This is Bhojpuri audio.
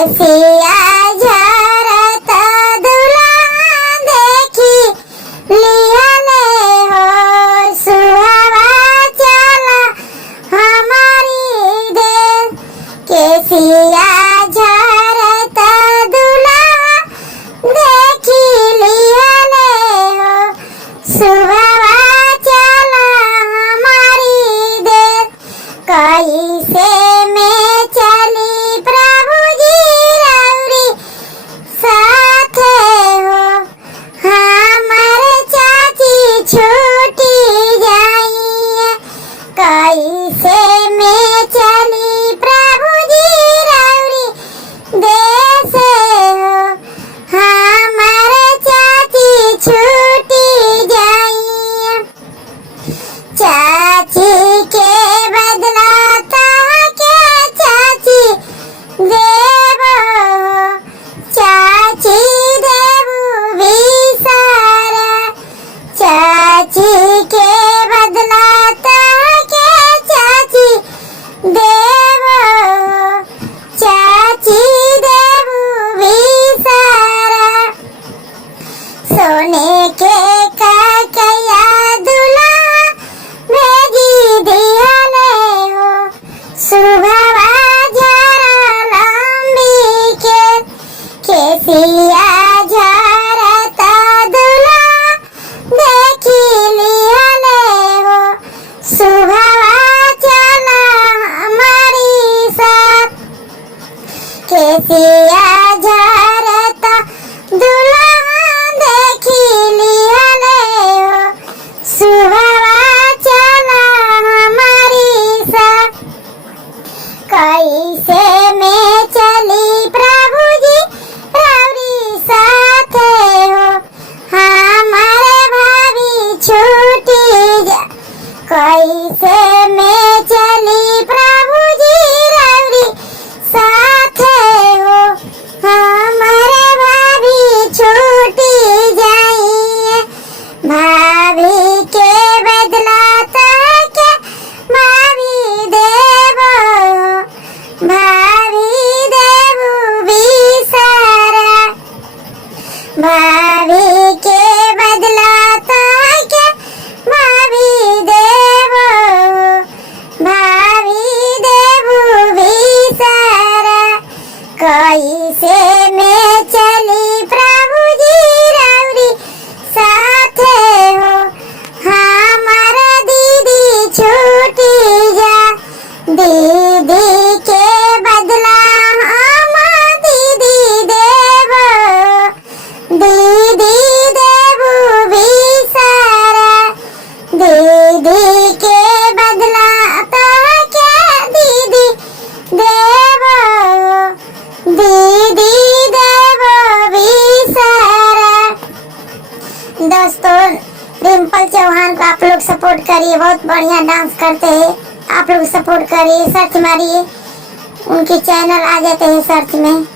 केसिया झरत दुल्हा देखी लिहले हो सुहावा चला हमारी देश। केसिया झरत दुल्हा देखी लिहले हो सुहावा चला हमारी देश। कैसे में चली प्रभु जी रौरी साथे हो हमार चाची छूटी जाइए। कैसे में चली प्रभु जी रौरी देश हो हमार चाची छूटी जाइए। चाची के बदला ताके चाची देबो चाची देबू विसारा। चाची के बदला ताके चाची देबो चाची देबू विसारा। सोने के ककैया दुल्हा भेजी दिहले हो सुहावा झरा लंबी के। केसिया झरत दुल्हा देखी लिहले हो सुहावा चला हमारी साथ। केसिया झरत दुल्हा देखी लिहले हो सुहावा चला हमारी साथ। कैसे में चली प्रभु जी रौरी साथे हो हमारे भाभी छूटी जा। कैसे में चली प्रभु जी रौरी साथे हो हमारे भाभी छूटी जाइए। भाभी के बदला ताके भाभी देबो भाभी देबू विसारा। भाभी के बदला ताके भाभी देबो भाभी देबू विसारा। कैसे में चली प्रभु जी रौरी साथे हो हमारा दीदी छूटी जा। दीदी के बदला हम दीदी देबो दीदी देबू विसारा। दीदी के बदला ताके दीदी देबो दीदी देबो विसारा। दोस्तों, डिम्पल चौहान को आप लोग सपोर्ट करिए, बहुत बढ़िया डांस करते हैं। आप लोग सपोर्ट करिए, सर्च मारिए, उनके चैनल आ जाते हैं सर्च में।